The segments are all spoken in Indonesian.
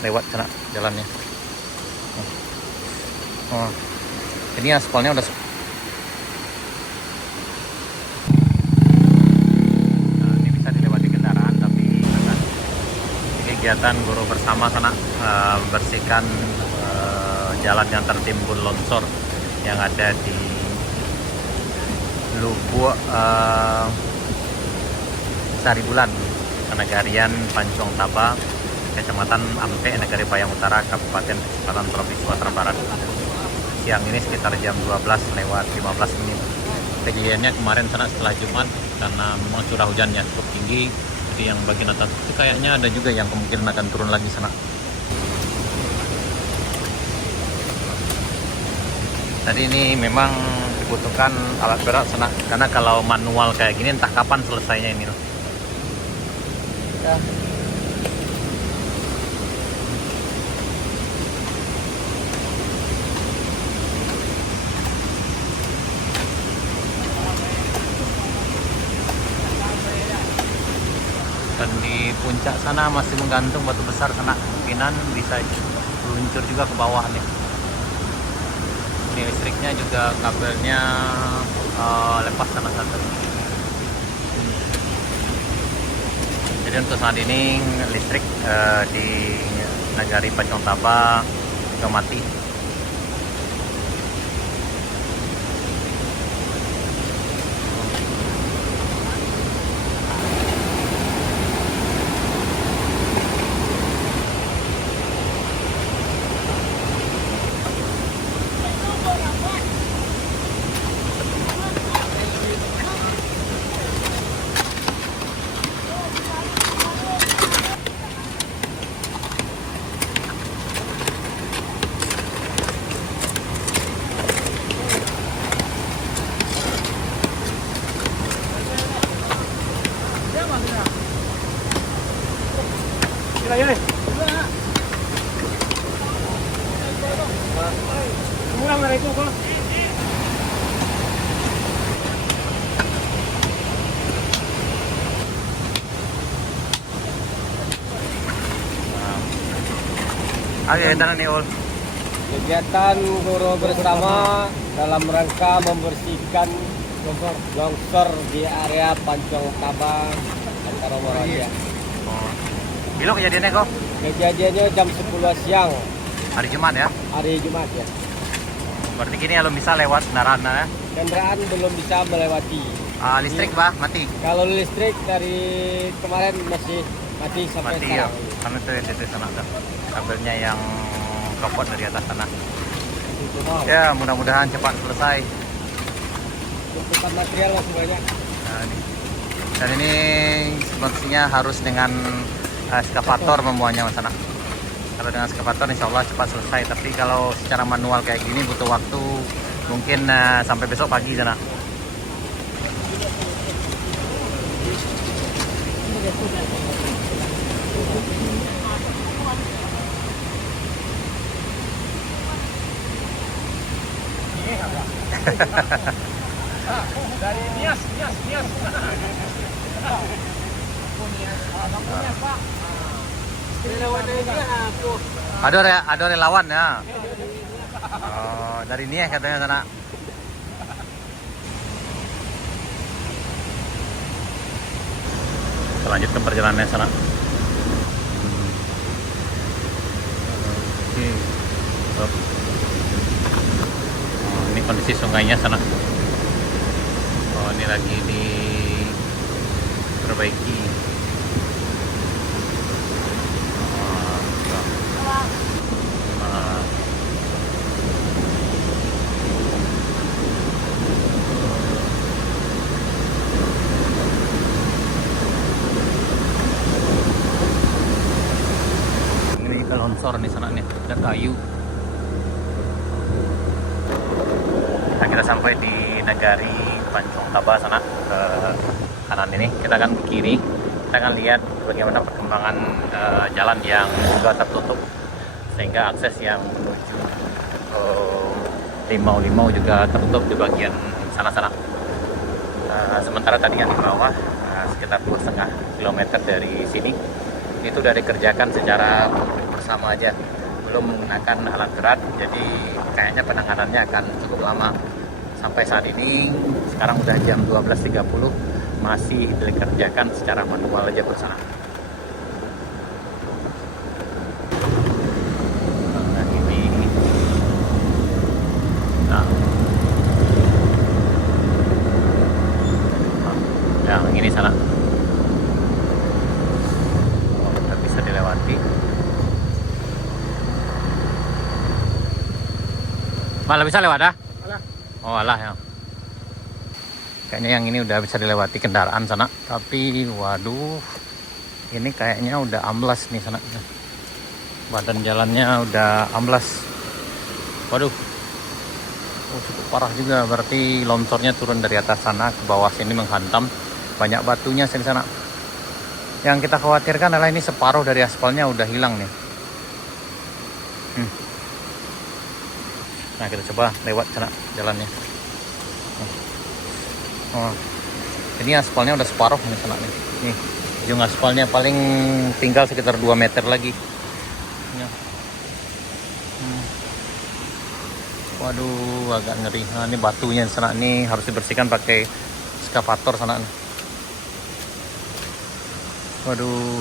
lewat sana jalannya. Oh, ini aspalnya udah. Nah, ini bisa dilewati kendaraan, tapi ini kegiatan guru bersama sana bersihkan jalan yang tertimbun longsor yang ada di Lubuk Saribulan, Nagarian Pancong Taba, Kecamatan Ampe, Negari Payang Utara, Kabupaten Selatan, Provinsi Sumatera Barat. Siang ini sekitar jam 12:15 menit. Kejadiannya kemarin sana setelah Jumat, karena memang curah hujannya cukup tinggi. Jadi yang bagian atas itu kayaknya ada juga yang kemungkinan akan turun lagi sana. Tadi ini memang dibutuhkan alat berat sana, karena kalau manual kayak gini entah kapan selesainya ini loh. Ya. Dan di puncak sana masih menggantung batu besar sana, kemungkinan bisa meluncur juga ke bawah nih. Ini listriknya juga kabelnya lepas sana satu. Jadi untuk saat ini listrik di Nagari Pancong Taba juga mati. Kegiatan nih Ul. Kegiatan guru bersama dalam rangka membersihkan longsor di area Pancong Taba, antara Moradia. Oh. Bilo kejadiannya kok? Kejadiannya jam 10 siang Hari Jumat ya? hari Jumat ya. Berarti gini belum bisa lewat kendaraan ya? Kendaraan belum bisa melewati. Listrik bah mati. Kalau listrik dari kemarin masih mati sampai Mati ya. sekarang. Karena itu sana kan. Kabelnya yang copot dari atas sana. Ya mudah-mudahan cepat selesai. Tumpukan material masih banyak. Nah, ini. Dan ini sepertinya harus dengan eskavator membuangnya mas sana. Kalau dengan eskavator insya Allah cepat selesai. Tapi kalau secara manual kayak gini butuh waktu mungkin sampai besok pagi sana. Dari Nias. Ada relawan ya. Oh, dari ini ya katanya sana. Kita lanjutkan perjalanannya sana. Oke. Oh, ini kondisi sungainya sana. Oh, ini lagi diperbaiki. Longsor di sana nih, ada kayu. Nah, kita sampai di Nagari Pancong Taba sana ke kanan ini. Kita akan ke kiri. Kita akan lihat bagaimana perkembangan jalan yang juga tertutup, sehingga akses yang menuju Limau juga tertutup di bagian sana-sana. Sementara tadi yang di bawah sekitar 2,5 kilometer dari sini itu sudah dikerjakan secara bersama sama aja, belum menggunakan alat berat, jadi kayaknya penanganannya akan cukup lama. Sampai saat ini sekarang udah jam 12.30, masih dikerjakan secara manual aja bro sana. Nah ini, nah yang ini sana nggak bisa dilewati. Malah bisa lewat dah? Oh alah ya. Kayaknya yang ini udah bisa dilewati kendaraan sana. Tapi waduh, ini kayaknya udah amblas nih sana. Badan jalannya udah amblas. Waduh, oh, cukup parah juga. Berarti longsornya turun dari atas sana ke bawah sini menghantam. Banyak batunya di sana. Yang kita khawatirkan adalah ini separuh dari aspalnya udah hilang nih. Nah kita coba lewat sana jalannya. Oh, ini aspalnya udah separuh nih sana nih. Nih, ujung aspalnya paling tinggal sekitar 2 meter lagi. Ya. Waduh, agak ngeri. Nah, ini batunya di sana nih harus dibersihkan pakai ekskavator sana nih. Waduh.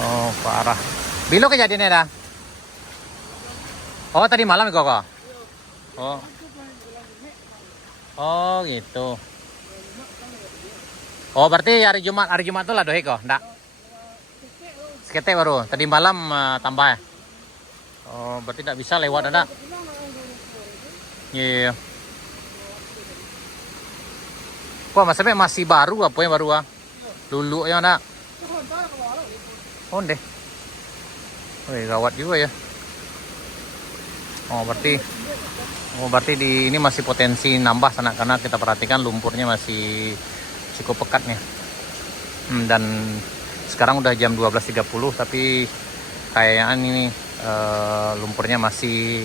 Oh, parah. Bilo kejadiannya dah. Oh, tadi malam kok. Oh. Oh, gitu. Oh, berarti hari Jumat tuh lah dohe kok, enggak? Sekete baru. Tadi malam tambah ya. Oh, berarti enggak bisa lewat ada. Iya. Wah, maksudnya masih baru apa yang baru ah? Dulu ya enggak? Oh, deh. Wih, gawat juga ya. Oh berarti di ini masih potensi nambah sana karena kita perhatikan lumpurnya masih cukup pekat nih. Dan sekarang udah jam 12.30 tapi kayaknya ini lumpurnya masih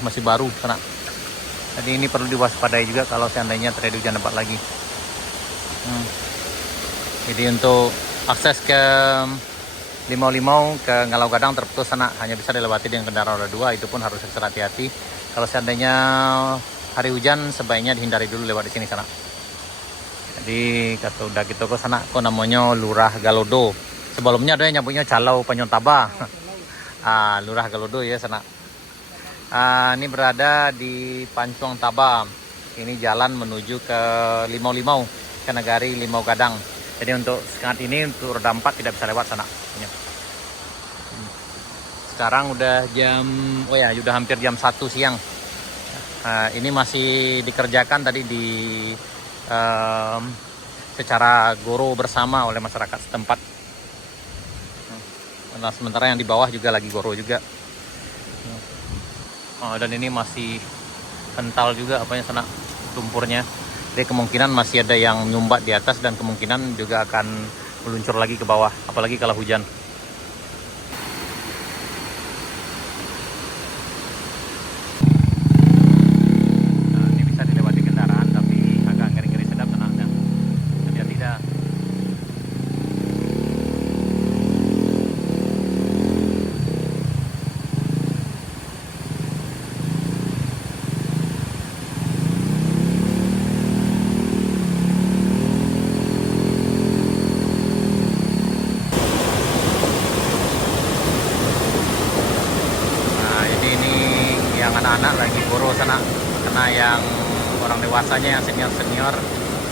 masih baru sana. Jadi ini perlu diwaspadai juga kalau seandainya terjadi hujan lebat lagi. Jadi untuk akses ke Limau-Limau ke Ngalau Gadang terputus sana, hanya bisa dilewati dengan kendaraan roda 2, itu pun harus ekstra hati-hati. Kalau seandainya hari hujan sebaiknya dihindari dulu lewat di sini sana. Jadi kata udah gitu ke sana kok namanya Lurah Galodo. Sebelumnya ada yang nyebutnya Calau Panyontaba. Lurah Galodo ya sana. Ini berada di Pancuang Taba. Ini jalan menuju ke Limau-Limau, ke Negari Limau Gadang. Jadi untuk saat ini untuk roda 4 tidak bisa lewat sana. Sekarang udah udah hampir jam 1 siang. Ini masih dikerjakan tadi secara goro bersama oleh masyarakat setempat. Nah, sementara yang di bawah juga lagi goro juga. Dan ini masih kental juga sana lumpurnya. Jadi kemungkinan masih ada yang nyumbat di atas dan kemungkinan juga akan meluncur lagi ke bawah, apalagi kalau hujan. Nah, ini bisa dilewati kendaraan tapi agak ngeri-ngeri sedap tenangnya. Hati-hati dah. Anak-anak lagi goro sana, karena yang orang dewasanya yang senior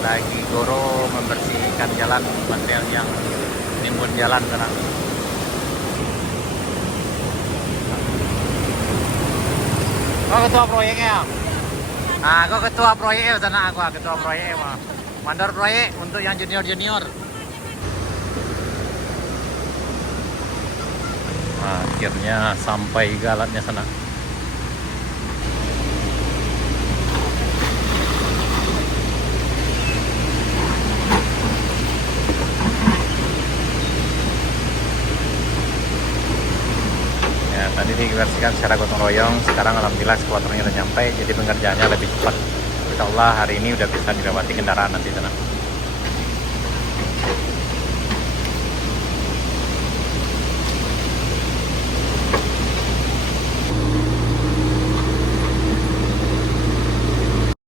lagi goro membersihkan jalan, material yang nimbun jalan sana. Kok ketua proyeknya? Kok ketua proyeknya sana aku ketua proyeknya mah. Mandor proyek untuk yang junior. Akhirnya sampai galatnya sana. Tadi dibersihkan secara gotong royong, sekarang alhamdulillah skuadronnya udah nyampe, jadi pengerjaannya lebih cepat. Insya Allah hari ini udah bisa dilewati kendaraan nanti sana.